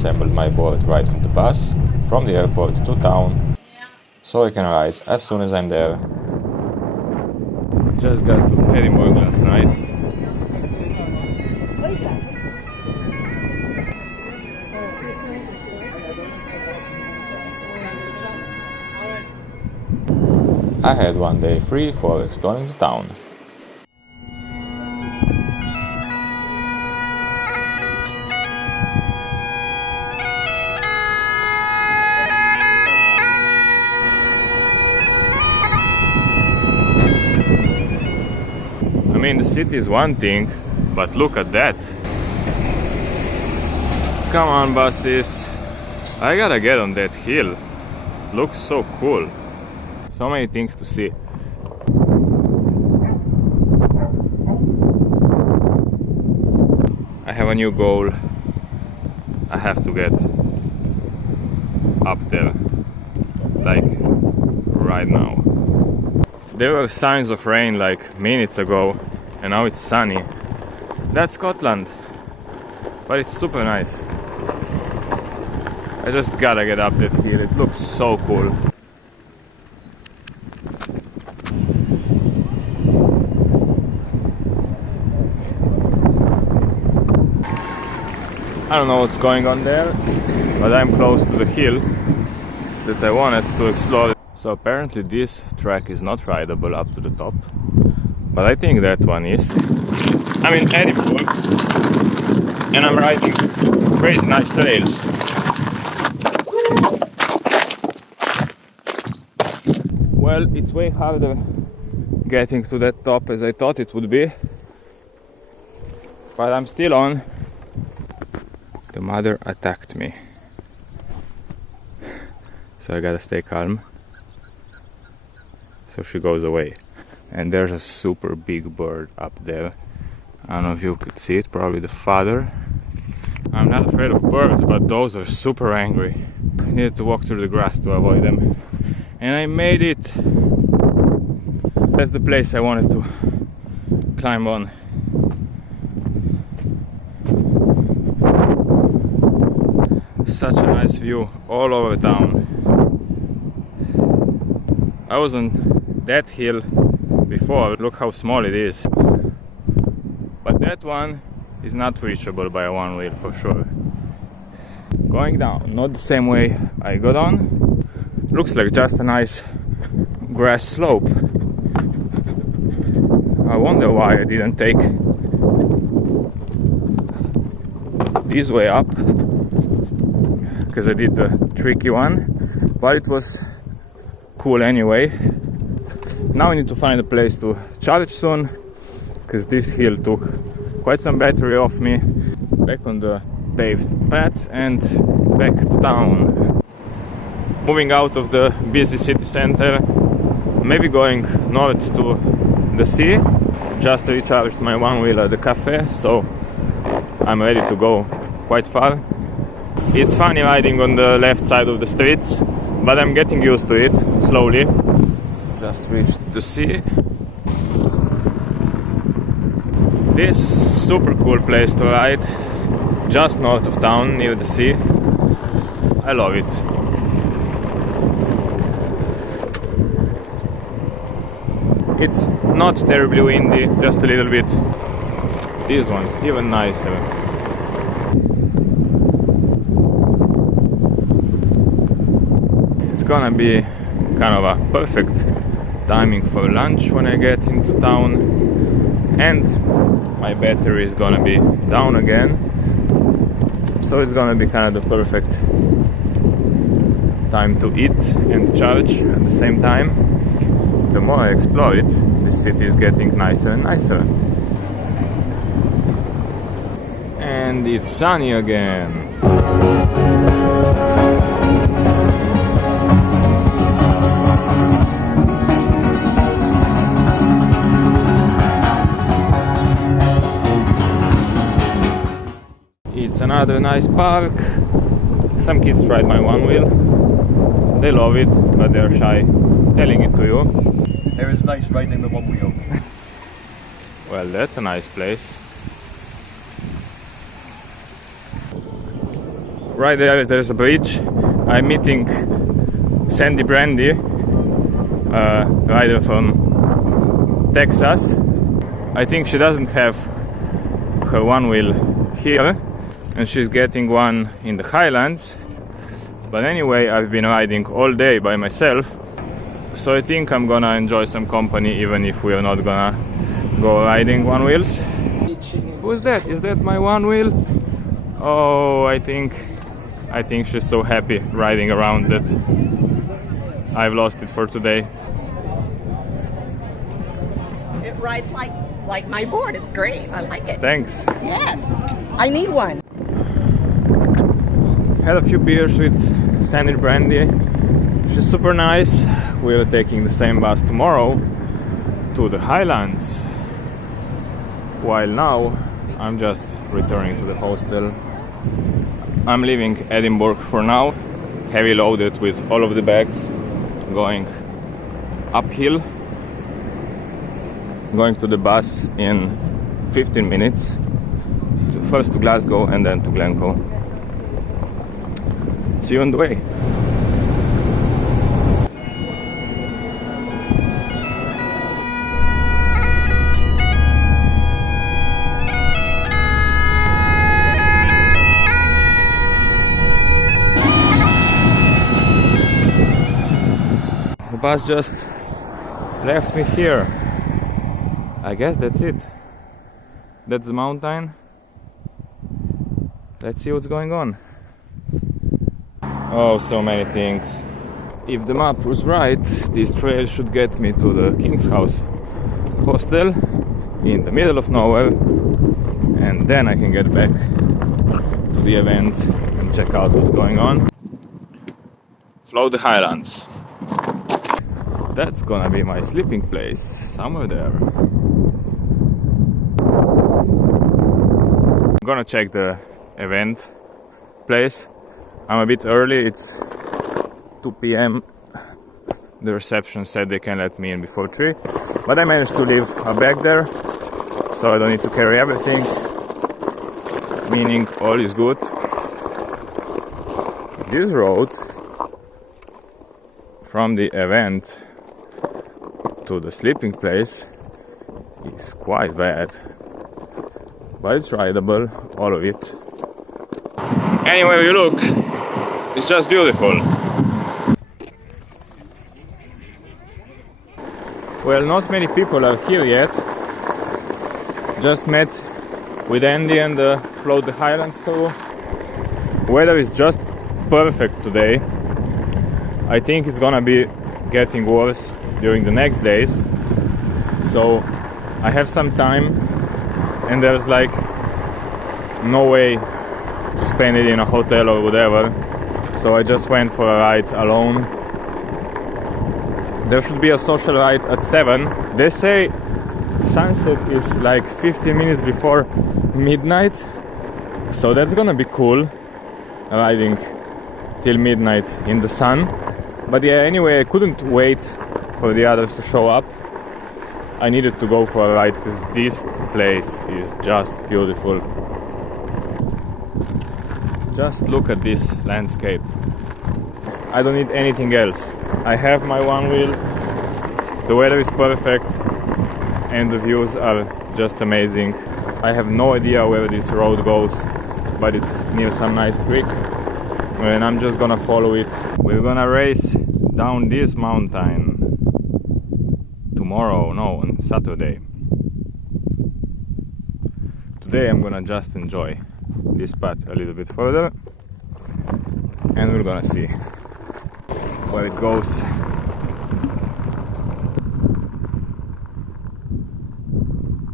assembled my board right on the bus from the airport to town, so I can ride as soon as I'm there. Just got to Edinburgh last night. I had one day free for exploring the town. I mean, the city is one thing, but look at that. Come on, buses. I gotta get on that hill. Looks so cool. So many things to see. I have a new goal. I have to get up there, like right now. There were signs of rain like minutes ago, and now it's sunny. That's Scotland, but it's super nice. I just gotta get up that hill. It looks so cool. I don't know what's going on there, but I'm close to the hill that I wanted to explore. So apparently this track is not rideable up to the top, but I think that one is. I'm in Edinburgh and I'm riding crazy nice trails. Well, it's way harder getting to that top as I thought it would be, but I'm still on. The mother attacked me, so I gotta stay calm, so she goes away. And there's a super big bird up there. I don't know if you could see it, probably the father. I'm not afraid of birds, but those are super angry. I needed to walk through the grass to avoid them, and I made it. That's the place I wanted to climb on. Such a nice view all over town. I was on that hill before, look how small it is. But that one is not reachable by a one wheel for sure. Going down, not the same way I got on. Looks like just a nice grass slope. I wonder why I didn't take this way up, because I did the tricky one, but it was cool anyway. Now I need to find a place to charge soon, because this hill took quite some battery off me. Back on the paved path and back to town. Moving out of the busy city center, maybe going north to the sea. Just recharged my one wheel at the cafe, so I'm ready to go quite far. It's funny riding on the left side of the streets, but I'm getting used to it slowly. Just reached the sea. This is a super cool place to ride, just north of town near the sea. I love it. It's not terribly windy, just a little bit. This one's even nicer. It's gonna be kind of a perfect timing for lunch when I get into town, and my battery is gonna be down again, so it's gonna be kind of the perfect time to eat and charge at the same time. The more I explore it, this city is getting nicer and nicer. And it's sunny again. It's another nice park. Some kids tried my one wheel. They love it, but they're shy telling it to you. It was nice riding the one wheel. Well, that's a nice place. right there's a bridge. I'm meeting Sandy Brandy, rider from Texas. I think she doesn't have her one wheel here, and she's getting one in the Highlands. But anyway, I've been riding all day by myself, so I think I'm gonna enjoy some company even if we're not gonna go riding one wheels. Who's that? Is that my one wheel? Oh, I think she's so happy riding around that I've lost it for today. It rides like my board. It's great. I like it. Thanks. Yes, I need one. Had a few beers with Sandy Brandy. She's super nice. We're taking the same bus tomorrow to the Highlands. While now I'm just returning to the hostel. I'm leaving Edinburgh for now, heavy loaded with all of the bags, going uphill, going to the bus in 15 minutes, first to Glasgow and then to Glencoe. See you on the way. The bus just left me here. I guess that's it. That's the mountain. Let's see what's going on. Oh, so many things. If the map was right, this trail should get me to the King's House hostel in the middle of nowhere, and then I can get back to the event and check out what's going on. Float the Highlands. That's gonna be my sleeping place, somewhere there. I'm gonna check the event place. I'm a bit early, it's 2 p.m. The reception said they can let me in before 3, but I managed to leave a bag there, so I don't need to carry everything, meaning all is good. This road from the event to the sleeping place is quite bad, but it's rideable, all of it. Anywhere you look, it's just beautiful. Well, not many people are here yet. Just met with Andy and the Float the Highlands crew. Weather is just perfect today. I think it's gonna be getting worse during the next days. So I have some time, and there's like no way to spend it in a hotel or whatever. So I just went for a ride alone. There should be a social ride at 7. They say sunset is like 15 minutes before midnight, so that's gonna be cool, riding till midnight in the sun. But yeah, anyway, I couldn't wait for the others to show up. I needed to go for a ride because this place is just beautiful. Just look at this landscape. I don't need anything else. I have my one wheel, the weather is perfect, and the views are just amazing. I have no idea where this road goes, but it's near some nice creek, and I'm just gonna follow it. We're gonna race down this mountain tomorrow, no, on Saturday. Today I'm gonna just enjoy this path a little bit further, and we're gonna see where it goes.